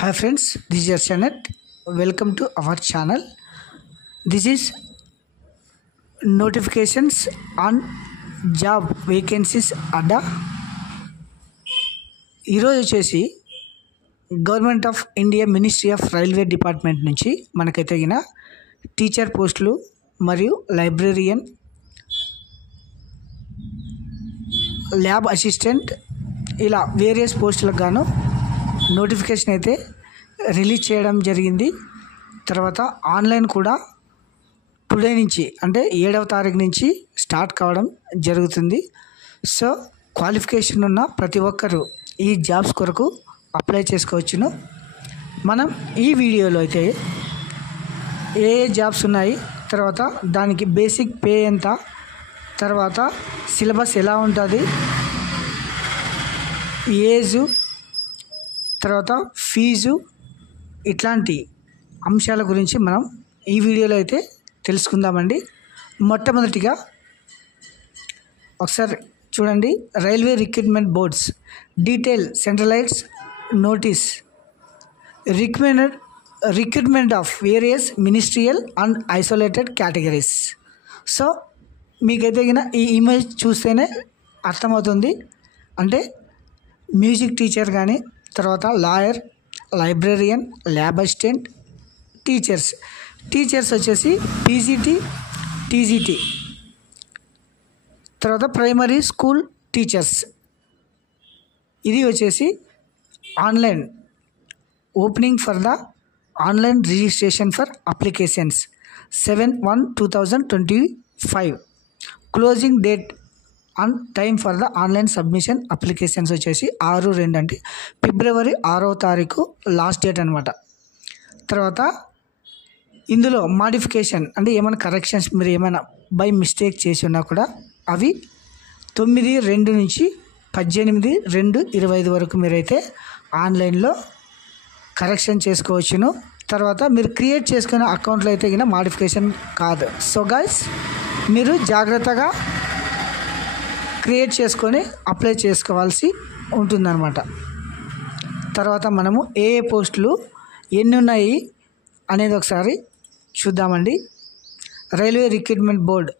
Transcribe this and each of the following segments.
Hi friends, this is Janet. Welcome to our channel. This is notifications on job vacancies adda. ఈరోజు వచ్చేసి government of India ministry of railway department నుంచి మనకైతే తగిన teacher పోస్టులు మరియు librarian, lab assistant ఇలా various పోస్టులకు గాను నోటిఫికేషన్ అయితే రిలీజ్ చేయడం జరిగింది. తర్వాత ఆన్లైన్ కూడా టుడే నుంచి అంటే 7వ తారీఖు నుంచి స్టార్ట్ కావడం జరుగుతుంది. సో క్వాలిఫికేషన్ ఉన్న ప్రతి ఒక్కరూ ఈ జాబ్స్ కొరకు అప్లై చేసుకోవచ్చును. మనం ఈ వీడియోలో అయితే ఏ జాబ్స్ ఉన్నాయి, తర్వాత దానికి బేసిక్ పే ఎంత, తర్వాత సిలబస్ ఎలా ఉంటుంది, ఏజు, తర్వాత ఫీజు, ఇట్లాంటి అంశాల గురించి మనం ఈ వీడియోలో అయితే తెలుసుకుందామండి. మొట్టమొదటిగా ఒకసారి చూడండి, railway recruitment boards detail centralized notice recruitment of various ministerial and isolated categories. So మీకైతే ఈ ఇమేజ్ చూస్తేనే అర్థమవుతుంది. అంటే మ్యూజిక్ టీచర్ కానీ, తర్వాత lawyer, librarian, lab assistant, teachers వచ్చేసి పీజీటీ, టీజీటీ, తర్వాత ప్రైమరీ స్కూల్ టీచర్స్. ఇది వచ్చేసి online opening for the online registration for applications 7/1/2025. Closing date and time for the online submission applications వచ్చేసి 6/2 అంటే ఫిబ్రవరి 6వ తారీఖు లాస్ట్ డేట్ అనమాట. తర్వాత ఇందులో మాడిఫికేషన్ అంటే ఏమైనా కరెక్షన్స్ మీరు ఏమైనా బై మిస్టేక్ చేసి ఉన్నా కూడా అవి 9/2 నుంచి 18/2/25 వరకు మీరైతే ఆన్లైన్లో కరెక్షన్ చేసుకోవచ్చును. తర్వాత మీరు క్రియేట్ చేసుకునే అకౌంట్లో అయితే మాడిఫికేషన్ కాదు. సో గైస్, మీరు జాగ్రత్తగా క్రియేట్ చేసుకొని అప్లై చేసుకోవాల్సి ఉంటుందన్నమాట. తర్వాత మనము ఏ పోస్టులు ఎన్ని ఉన్నాయి అనేది ఒకసారి చూద్దామండి. Railway recruitment board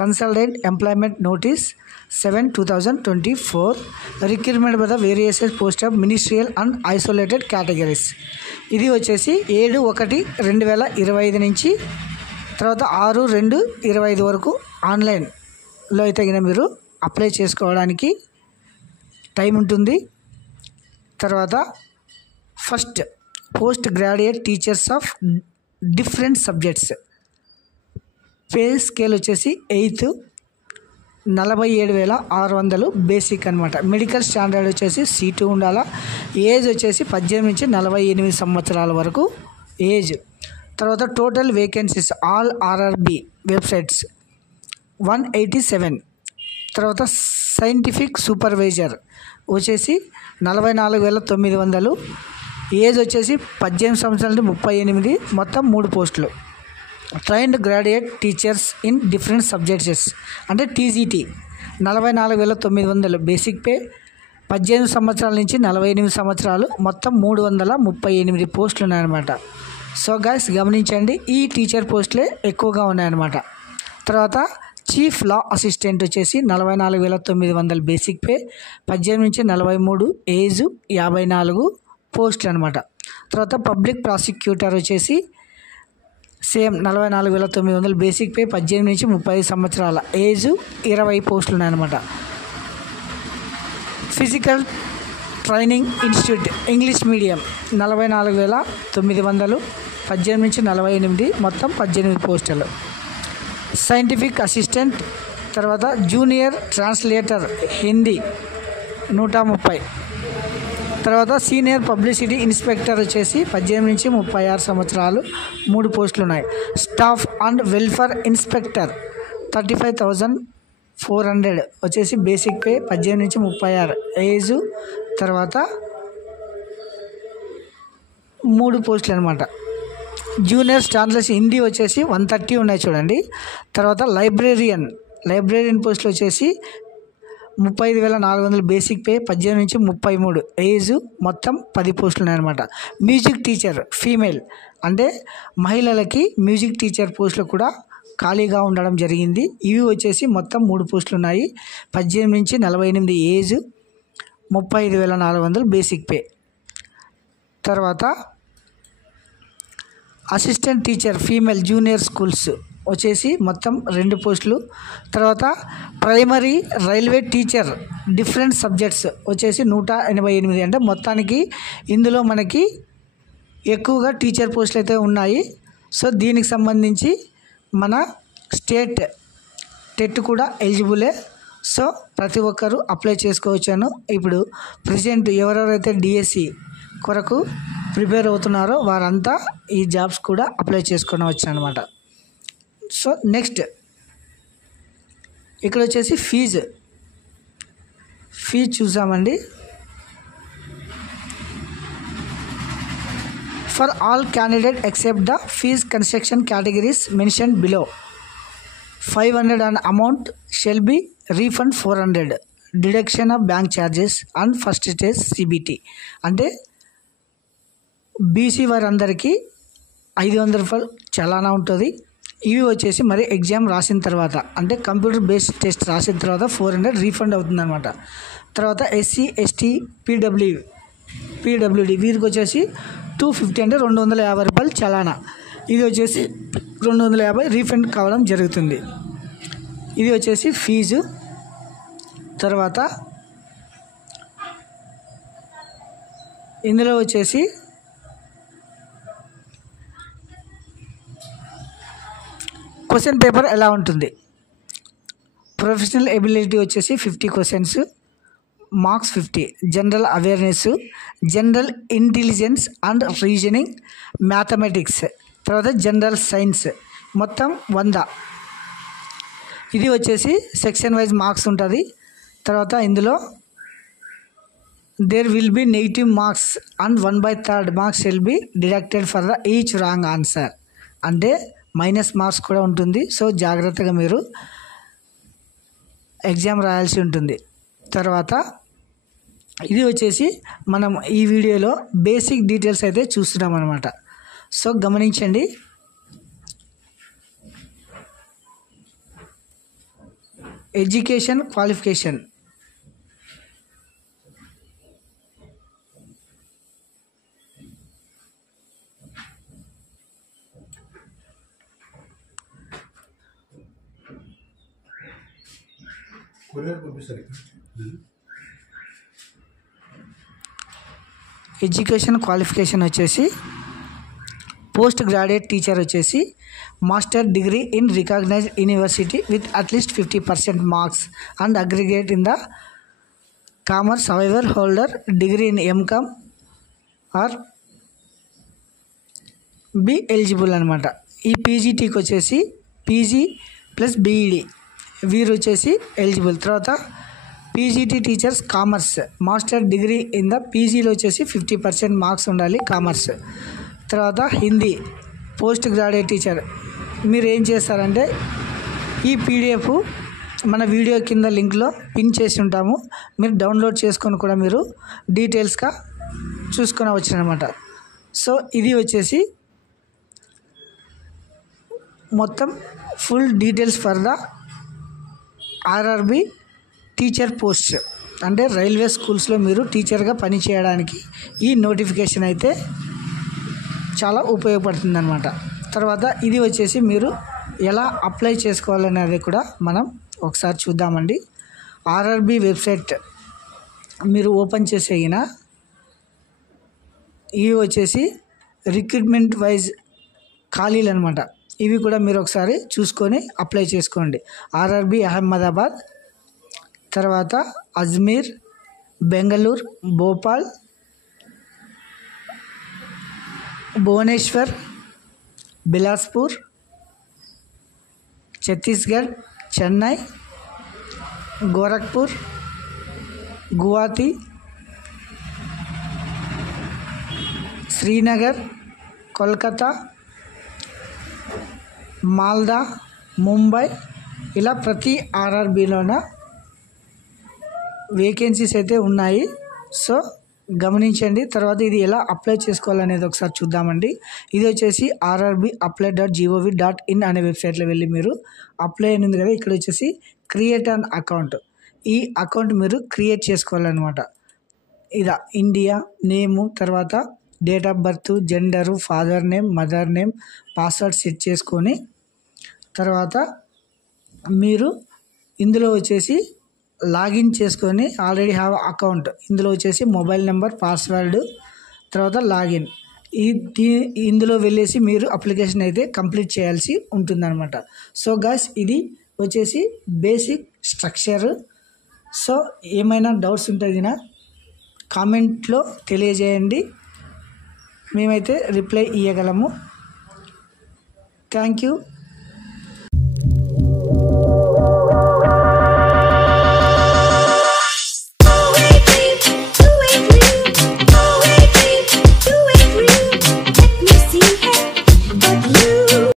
consultant employment notice 7/2024 recruitment by the various post of ministerial and isolated categories. ఇది వచ్చేసి 7/1/2025 నుంచి తర్వాత 6/2/25 వరకు ఆన్లైన్లో అయితే మీరు అప్లై చేసుకోవడానికి టైం ఉంటుంది. తర్వాత first post graduate teachers of different subjects. Pay scale వచ్చేసి 8th 47,600 బేసిక్ అనమాట. మెడికల్ స్టాండర్డ్ వచ్చేసి C2 ఉండాలా. ఏజ్ వచ్చేసి 18 నుంచి 48 సంవత్సరాల వరకు ఏజ్. తర్వాత total vacancies all RRB websites 187. తర్వాత సైంటిఫిక్ సూపర్వైజర్ వచ్చేసి 44,900. ఏజ్ వచ్చేసి 18 సంవత్సరాల నుండి 38, మొత్తం 3 పోస్టులు. Trained graduate teachers in different subjects అంటే TGT 44,900 బేసిక్ పే, 18 సంవత్సరాల నుంచి 48 సంవత్సరాలు, మొత్తం 338 పోస్టులు ఉన్నాయన్నమాట. సో గైస్ గమనించండి, ఈ టీచర్ పోస్టులే ఎక్కువగా ఉన్నాయన్నమాట. తర్వాత చీఫ్ లా అసిస్టెంట్ వచ్చేసి 44,900 బేసిక్ పే, 18 నుంచి 43, ఏజ్ 54 పోస్టులు అనమాట. తర్వాత పబ్లిక్ ప్రాసిక్యూటర్ వచ్చేసి సేమ్ 44,900 బేసిక్ పే, 18 నుంచి 30 సంవత్సరాల, ఏజ్ 20 పోస్టులు ఉన్నాయన్నమాట. Physical training institute English medium 44,900, 18 నుంచి 48, మొత్తం 18 పోస్టులు. సైంటిఫిక్ అసిస్టెంట్, తర్వాత జూనియర్ ట్రాన్స్లేటర్ హిందీ 130. తర్వాత సీనియర్ పబ్లిసిటీ ఇన్స్పెక్టర్ వచ్చేసి 18 నుంచి 36 సంవత్సరాలు, 3 పోస్టులు ఉన్నాయి. స్టాఫ్ అండ్ వెల్ఫేర్ ఇన్స్పెక్టర్ 35,400 వచ్చేసి బేసిక్ పే, 18 నుంచి 36 ఏజ్, తర్వాత 3 పోస్టులు అనమాట. జూనియర్ ట్రాన్స్లేషన్ హిందీ వచ్చేసి 130 ఉన్నాయి చూడండి. తర్వాత లైబ్రేరియన్ పోస్టులు వచ్చేసి 35,400 బేసిక్ పే, 18 నుంచి 33 ఏజ్, మొత్తం 10 పోస్టులు ఉన్నాయన్నమాట. మ్యూజిక్ టీచర్ ఫీమేల్ అంటే మహిళలకి మ్యూజిక్ టీచర్ పోస్టులు కూడా ఖాళీగా ఉండడం జరిగింది. ఇవి వచ్చేసి మొత్తం 3 పోస్టులు ఉన్నాయి. 18 నుంచి 48 ఏజ్, 35,400 బేసిక్ పే. తర్వాత assistant teacher female junior schools వచ్చేసి మొత్తం 2 పోస్టులు. తర్వాత primary railway teacher different subjects వచ్చేసి 188. అంటే మొత్తానికి ఇందులో మనకి ఎక్కువగా టీచర్ పోస్టులు అయితే ఉన్నాయి. సో దీనికి సంబంధించి మన స్టేట్ టెట్ కూడా ఎలిజిబులే. సో ప్రతి ఒక్కరూ అప్లై చేసుకోవచ్చాను. ఇప్పుడు ప్రజెంట్ ఎవరెవరైతే డిఎస్సి కొరకు ప్రిపేర్ అవుతున్నారో వారంతా ఈ జాబ్స్ కూడా అప్లై చేసుకోవచ్చు అనమాట. సో నెక్స్ట్ ఇక్కడ వచ్చేసి ఫీజు చూసామండి. For all candidate except the fees construction categories mention below 500 and amount shall be refund 400 deduction of bank charges and first stage CBT. అంటే బీసీ వారందరికీ 500 రూపాయలు చలానా ఉంటుంది. ఇవి వచ్చేసి మరి ఎగ్జామ్ రాసిన తర్వాత అంటే కంప్యూటర్ బేస్డ్ టెస్ట్ రాసిన తర్వాత 400 రీఫండ్ అవుతుందన్నమాట. తర్వాత ఎస్సీ ఎస్టీ పీడబ్ల్యూడి వీరికి వచ్చేసి 250 అంటే 250 రూపాయలు చలానా. ఇది వచ్చేసి 250 రీఫండ్ కావడం జరుగుతుంది. ఇది వచ్చేసి ఫీజు. తర్వాత ఇందులో వచ్చేసి క్వశ్చన్ పేపర్ ఎలా ఉంటుంది. ప్రొఫెషనల్ ఎబిలిటీ వచ్చేసి 50 questions, marks 50. General awareness, general intelligence and reasoning, mathematics, తర్వాత జనరల్ సైన్స్ మొత్తం 100. ఇది వచ్చేసి సెక్షన్ వైజ్ మార్క్స్ ఉంటుంది. తర్వాత ఇందులో there will be negative marks and 1/3 marks will be deducted for the each wrong answer. అంటే minus marks కూడా ఉంటుంది. సో జాగ్రత్తగా మీరు ఎగ్జామ్ రాయాల్సి ఉంటుంది. తర్వాత ఇది వచ్చేసి మనం ఈ వీడియోలో బేసిక్ డీటెయిల్స్ అయితే చూస్తున్నాం అనమాట. సో గమనించండి. ఎడ్యుకేషన్ క్వాలిఫికేషన్ వచ్చేసి పోస్ట్ గ్రాడ్యుయేట్ టీచర్ వచ్చేసి master degree in recognized university with at least 50% marks and aggregate in the commerce. However holder degree in MCom are be eligible అనమాట. ఈ పీజీటీకి వచ్చేసి పీజీ ప్లస్ బీఈడి వీరు వచ్చేసి ఎలిజిబుల్. తర్వాత PGT teachers commerce master degree in the పీజీలో వచ్చేసి 50% marks ఉండాలి commerce. తర్వాత హిందీ పోస్ట్ గ్రాడ్యుయేట్ టీచర్ మీరు ఏం చేస్తారంటే ఈ పీడిఎఫ్ మన వీడియో కింద లింక్లో పిన్ చేసి ఉంటాము. మీరు డౌన్లోడ్ చేసుకొని కూడా మీరు డీటెయిల్స్గా చూసుకొనవచ్చు అనమాట. సో ఇది వచ్చేసి మొత్తం full details for the RRB teacher post. అంటే రైల్వే స్కూల్స్లో మీరు టీచర్గా పనిచేయడానికి ఈ నోటిఫికేషన్ అయితే చాలా ఉపయోగపడుతుంది అనమాట. తర్వాత ఇది వచ్చేసి మీరు ఎలా అప్లై చేసుకోవాలనేది కూడా మనం ఒకసారి చూద్దామండి. ఆర్ఆర్బి వెబ్సైట్ మీరు ఓపెన్ చేసేగిన ఇవి వచ్చేసి రిక్రూట్మెంట్ వైజ్ ఖాళీలు అనమాట. ఇవి కూడా మీరు ఒకసారి చూసుకొని అప్లై చేసుకోండి. ఆర్ఆర్బి అహ్మదాబాద్, తర్వాత అజ్మీర్, బెంగళూరు, భోపాల్, భువనేశ్వర్, బిలాస్పూర్, ఛత్తీస్గఢ్, చెన్నై, గోరఖ్పూర్, గువాహతి, శ్రీనగర్, కోల్కతా, మాల్దా, ముంబై ఇలా ప్రతి ఆర్ఆర్బీలోన వేకెన్సీస్ అయితే ఉన్నాయి. సో గమనించండి. తర్వాత ఇది ఎలా అప్లై చేసుకోవాలనేది ఒకసారి చూద్దామండి. ఇది వచ్చేసి rrbapply.gov.in అనే వెబ్సైట్లో వెళ్ళి మీరు అప్లై అని ఉంది కదా, ఇక్కడ వచ్చేసి క్రియేట్ అన్ అకౌంట్. ఈ అకౌంట్ మీరు క్రియేట్ చేసుకోవాలన్నమాట. ఇదా ఇండియా నేము, తర్వాత date of birth, gender, father name, mother name, password set చేసుకొని తర్వాత మీరు ఇందులో వచ్చేసి లాగిన్ చేసుకొని ఆల్రెడీ హ్యావ్ అకౌంట్, ఇందులో వచ్చేసి మొబైల్ నెంబర్, పాస్వర్డ్, తర్వాత లాగిన్ ఇందులో వెళ్ళేసి మీరు అప్లికేషన్ అయితే కంప్లీట్ చేయాల్సి ఉంటుందన్నమాట. సో గాయ్స్ ఇది వచ్చేసి బేసిక్ స్ట్రక్చర్. సో ఏమైనా డౌట్స్ ఉంటే గిన కామెంట్లో తెలియజేయండి, మేమైతే రిప్లై ఇవ్వగలము. Thank you.